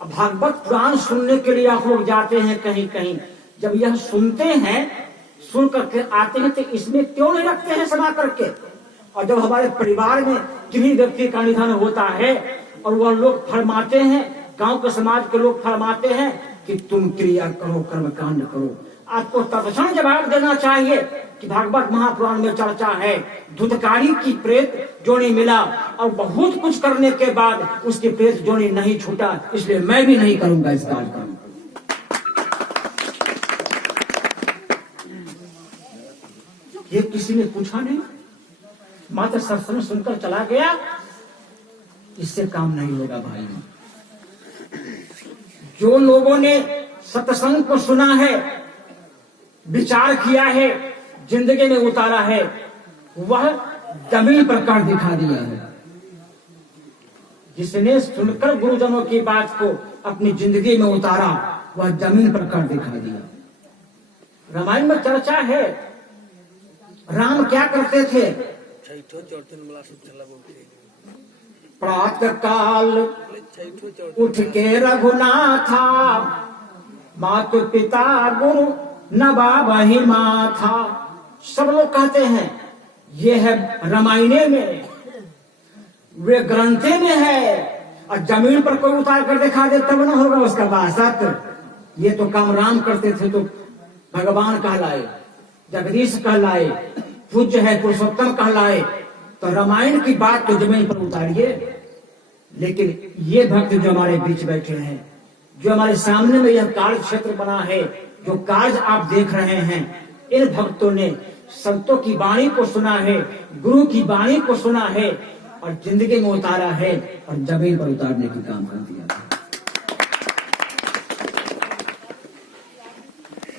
अब भागवत पुराण सुनने के लिए आप लोग जाते हैं कहीं कहीं, जब यह सुनते हैं, सुन करके आते हैं, तो इसमें क्यों नहीं रखते हैं समा करके? और जब हमारे परिवार में किसी व्यक्ति का निधन होता है और वह लोग फरमाते हैं, गांव के समाज के लोग फरमाते हैं कि तुम क्रिया करो, कर्म कांड करो, आपको तत्क्षण जवाब देना चाहिए कि भागवत महापुराण में चर्चा है, धुतकारी की प्रेत जोनी मिला और बहुत कुछ करने के बाद उसकी प्रेत जोनी नहीं छूटा, इसलिए मैं भी नहीं करूंगा इस कार्यक्रम। ये किसी ने पूछा नहीं, मात्र सत्संग सुनकर चला गया, इससे काम नहीं होगा भाई। जो लोगों ने सत्संग को सुना है, विचार किया है, जिंदगी में उतारा है, वह जमीन पर कर दिखा दिया है। जिसने सुनकर गुरुजनों की बात को अपनी जिंदगी में उतारा, वह जमीन पर कर दिखा दिया। रामायण में चर्चा है, राम क्या करते थे? प्रातः काल उठ के रघुनाथा, मातु पिता गुरु नवाबहि माथा। सब लोग कहते हैं ये है रामायणे में, वे ग्रंथे में है, और जमीन पर कोई उतार कर दिखा दे तब न होगा उसका बासत। ये तो काम राम करते थे तो भगवान कहलाए, जगदीश कहलाए, पूज्य है, पुरुषोत्तम कहलाए। तो रामायण की बात तो जमीन पर उतारिए। लेकिन ये भक्त जो हमारे बीच बैठे हैं, जो हमारे सामने में यह कार्य क्षेत्र बना है, जो कार्य आप देख रहे हैं, इन भक्तों ने संतों की वाणी को सुना है, गुरु की वाणी को सुना है और जिंदगी में उतारा है और जमीन पर उतारने का काम कर दिया।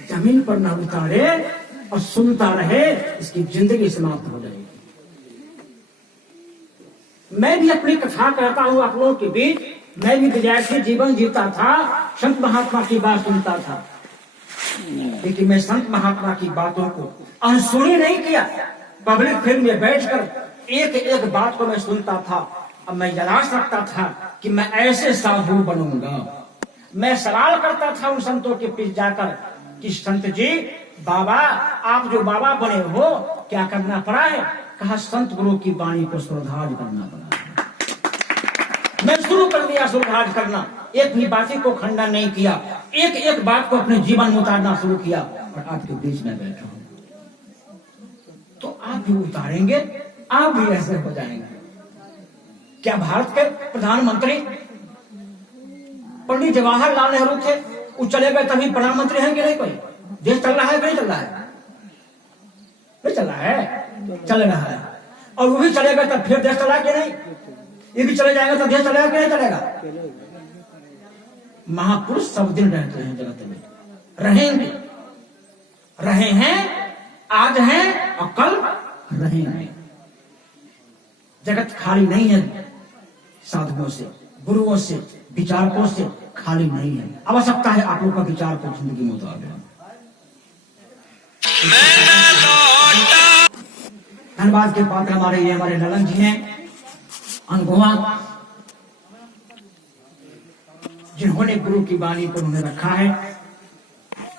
जमीन पर न उतारे और सुनता रहे, इसकी जिंदगी समाप्त हो जाएगी। मैं भी अपनी कथा कहता हूं आप लोगों के बीच। मैं भी विद्यार्थी जीवन जीता था, संत महात्मा की बात सुनता था, लेकिन मैं संत महात्मा की बातों को अनसुनी नहीं किया। पब्लिक फील्ड में बैठकर एक एक बात को मैं सुनता था। अब मैं जलाश रखता था कि मैं ऐसे साधु बनूंगा। मैं सवाल करता था उन संतों के पीछे जाकर कि संत जी, बाबा, आप जो बाबा बने हो, क्या करना पड़ा है? कहा, संत गुरु की वाणी को सुरधाज करना पड़ा है। मैं शुरू कर दिया सुरधाज करना, एक भी बात को खंडन नहीं किया, एक एक बात को अपने जीवन में उतारना शुरू किया और आपके बीच में बैठा हूं। तो आप भी उतारेंगे, आप भी ऐसे हो जाएंगे। क्या भारत के प्रधानमंत्री पंडित जवाहरलाल नेहरू थे? वो चले गए तभी प्रधानमंत्री हैं कि नहीं? कोई देश चल रहा है कि नहीं चल रहा है? नहीं चल रहा है, चल रहा है। और वो भी चले गए तब फिर देश चला कि नहीं? ये भी चले जाएगा तो देश चलेगा कि नहीं चलेगा? महापुरुष सब दिन रहते हैं जगत में, रहेंगे, रहे हैं, आज हैं और कल रहेंगे। जगत खाली नहीं है, साधुओं से, गुरुओं से, विचारकों से खाली नहीं है। आवश्यकता है आप लोग का विचार को जिंदगी में उतार देना। धन्यवाद के पात्र हमारे ये हमारे ललन जी हैं, अनुभवा, जिन्होंने गुरु की वाणी को उन्होंने रखा है।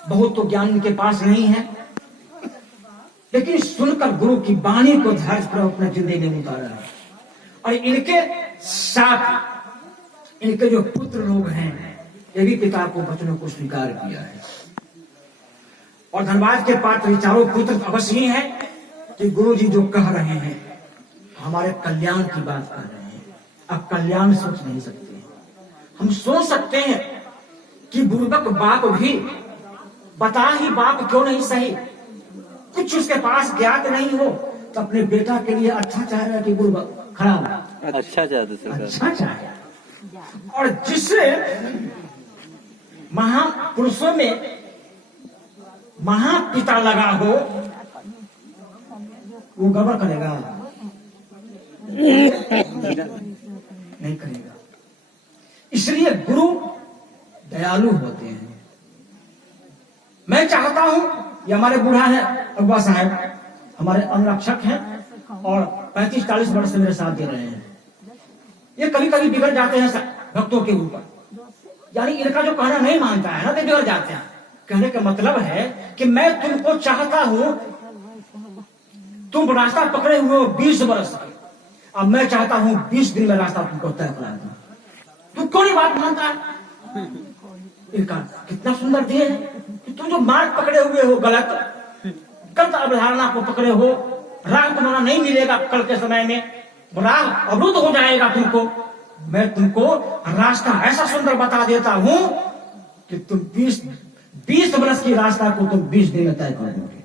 बहुत तो ज्ञान इनके पास नहीं है, लेकिन सुनकर गुरु की वाणी को धैर्य पर अपने जिंदगी में उतारा है। और इनके साथ इनके जो पुत्र लोग हैं, ये भी पिता को वचनों को स्वीकार किया है। और धन्यवाद के पात्र चारों पुत्र अवश्य ही है कि गुरु जी जो कह रहे हैं हमारे कल्याण की बात कर रहे हैं। अब कल्याण सोच नहीं सकते, हम सोच सकते हैं कि बुर्बक बाप भी, बता ही बाप क्यों नहीं सही, कुछ उसके पास ज्ञात नहीं हो तो अपने बेटा के लिए अच्छा चाह रहा है कि बुर्बक खराब अच्छा चाहते, अच्छा चाहे। और जिससे महापुरुषों में महापिता लगा हो, वो गड़बड़ करेगा नहीं करेगा। इसलिए गुरु दयालु होते हैं। मैं चाहता हूं, ये हमारे बूढ़ा है अब्बा साहब, हमारे अनुरक्षक हैं और 35-40 वर्ष से मेरे साथ दे रहे हैं। ये कभी कभी बिगड़ जाते हैं भक्तों के ऊपर, यानी इनका जो कहना नहीं मानता है ना, तो बिगड़ जाते हैं। कहने का मतलब है कि मैं तुमको चाहता हूं, तुम रास्ता पकड़े हुए हो 20 बरस, अब मैं चाहता हूं 20 दिन में रास्ता तुमको तय करा दूं। तू क्यों नहीं बात मानता है? इनका कितना सुंदर दिए है कि तुम जो मार्ग पकड़े हुए हो गलत अवधारणा को पकड़े हो, राह तुम्हारा नहीं मिलेगा, कल के समय में राह अवरुद्ध हो जाएगा तुमको। मैं तुमको रास्ता ऐसा सुंदर बता देता हूं कि तुम 20 बरस की रास्ता को तुम 20 दिन में तय कर दोगे।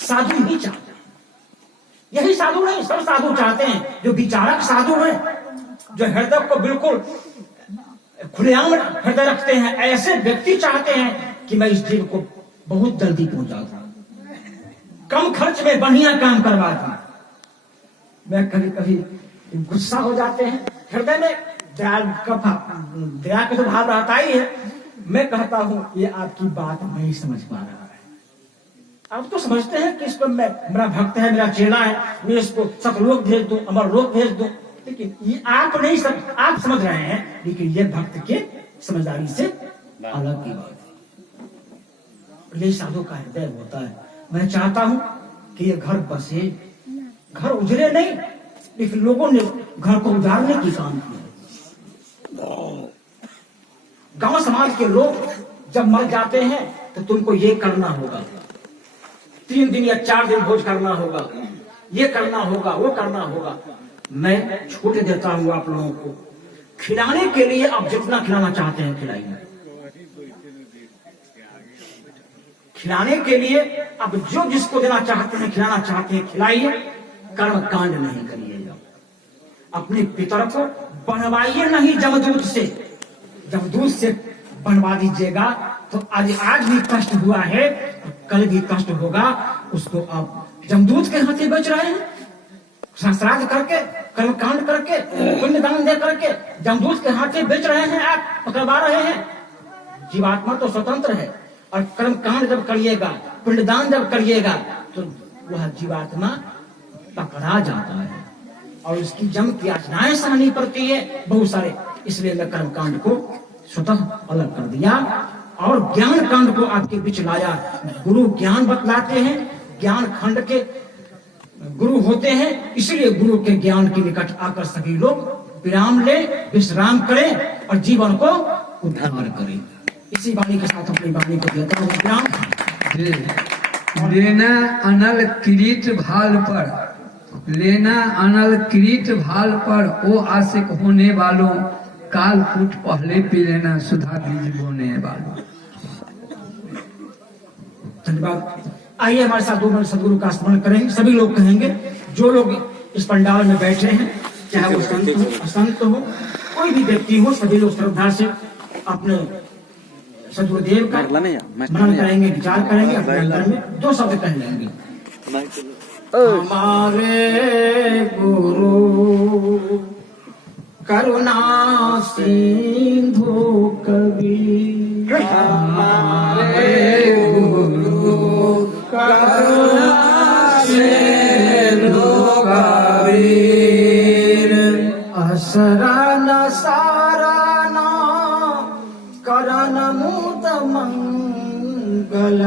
साधु नहीं चाहते, यही साधु नहीं, सब साधु चाहते हैं। जो विचारक साधु हैं, जो हृदय को बिल्कुल खुलेआम हृदय रखते हैं, ऐसे व्यक्ति चाहते हैं कि मैं इस जीव को बहुत जल्दी पहुंचा दूं, कम खर्च में बढ़िया काम करवा दूं। मैं कभी कभी गुस्सा हो जाते हैं, हृदय में दया का तो भाव रहता ही है। मैं कहता हूं ये आपकी बात नहीं समझ पा रहा है। आप तो समझते हैं कि इसको मैं, मेरा भक्त है, मेरा चेला है, मैं इसको सतलोक भेज दूं, अमरलोक भेज दूं, लेकिन ये आप नहीं आप समझ रहे हैं, लेकिन ये भक्त के समझदारी से अलग की बात है। ये साधु का हृदय होता है। मैं चाहता हूं कि ये घर बसे, घर उजड़े नहीं, लेकिन लोगों ने घर को उजाड़ने की काम किया। गांव समाज के लोग जब मर जाते हैं तो तुमको ये करना होगा, 3 दिन या 4 दिन भोज करना होगा, ये करना होगा, वो करना होगा। मैं छूट देता हूं आप लोगों को, खिलाने के लिए आप जितना खिलाना चाहते हैं खिलाइए, खिलाने के लिए आप जो जिसको देना चाहते हैं, खिलाना चाहते हैं खिलाइए, कर्म कांड नहीं करिएगा। अपने पितर को बनवाइए नहीं जमदूत से, जमदूत से बनवा दीजिएगा तो आज भी कष्ट हुआ है तो कल भी कष्ट होगा। उसको आप जमदूत के हाथे बेच रहे हैं, श्राद्ध करके, कर्म कांड करके, पुण्यदान दे करके जमदूत के हाथे बेच रहे हैं, आप पकड़वा रहे हैं। जीवात्मा तो स्वतंत्र है, और कर्म कांड जब करिएगा, पिंडदान जब करिएगा, तो वह जीवात्मा पकड़ा जाता है और उसकी जम की यातनाएं सहनी पड़ती है बहुत सारे। इसलिए मैं कर्म कांड को स्वतः अलग कर दिया और ज्ञान कांड को आपके बीच लाया। गुरु ज्ञान बतलाते हैं, ज्ञान खंड के गुरु होते हैं, इसलिए गुरु के ज्ञान के निकट आकर सभी लोग विराम ले, विश्राम करें और जीवन को उद्धार करें। इसी वाणी के साथ अपनी वाणी को देता हूँ विराम। लेना अनल किरीट भाल पर, लेना अनल किरीट भाल पर, ओ आशिक होने वालों, काल कूट पहले पी लेना सुधा बीज बोने वालों। धन्यवाद। आइए हमारे साथ 2 मिनट सदगुरु का स्मरण करेंगे। सभी लोग कहेंगे, जो लोग इस पंडाल में बैठे हैं, चाहे वो संत हो, असंत हो, कोई भी व्यक्ति हो, सभी लोग श्रद्धा से अपने सदगुरुदेव का मनन करेंगे, विचार करेंगे, अपने अंदर में 2 शब्द कह लेंगे। हमारे गुरु करुणा सिंधु कबीर, हमारे गुरु करुणा सिंधु कबीर, असरन सारन करन मुद मंगल,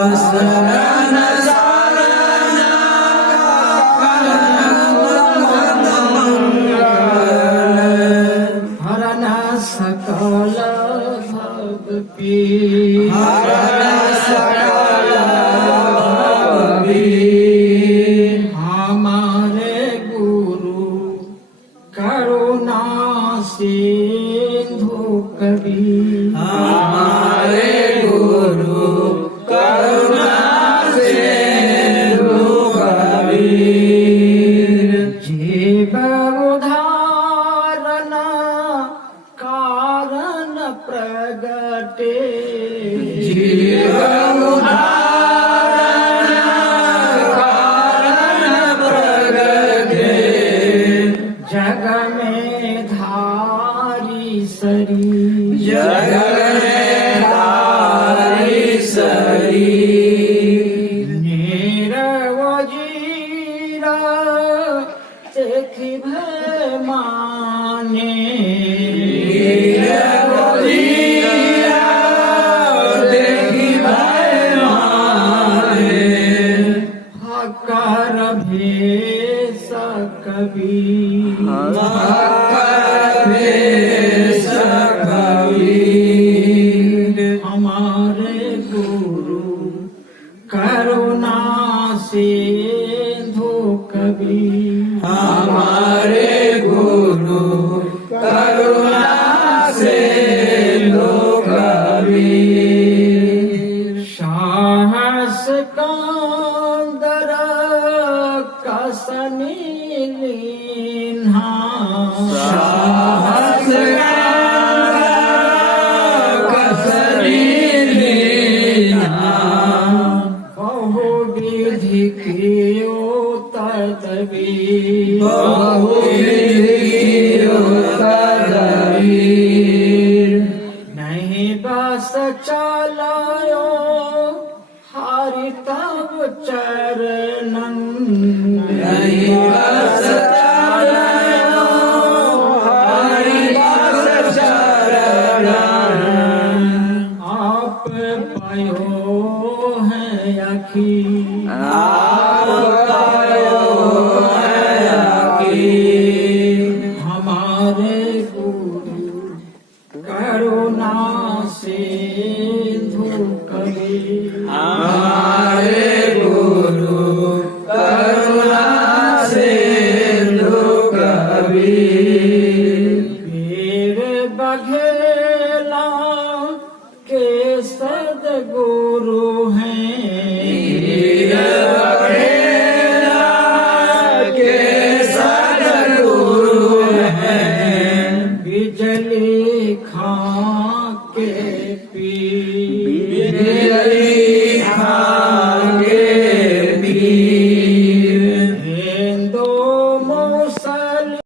असरन सारन करन मुद मंगल, हरन सकल भक्ति, हरन सकल भक्ति, हमारे गुरु करुणा सिंधु कबीर, हमारे गुरु करुणा सिंधु कबीर, जीव उदाहरण कारण प्रगटे, जीव उदाहरण कारण प्रगटे, जग में धारी सरी, जग में धारी सरी, नीरव जीरा देखि भय माने, हमारे गुरु करुणा सिंधु कबीर, हमारे गुरु करुणा सिंधु कबीर। साहस कंदर कसनी लीन्हा, साहस कसनी लीन्हा, बहु विधि कियो तदबीर, बहु विधियो तदबीर। नहीं बस चलायो हरि तब चरणन, नहीं बस चलायो हरि दास चरणन। आप पायो है अखी, आप पायो है अखी। हमारे गुरु करुणा सिंधु कबीर, हमारे गुरु करुणा सिंधु कबीर। वीर बघेला के सदगुरु हैं, वीर बघेला के सद्गुरु हैं। बिजली खां के पीर, बिजली खां के पीर।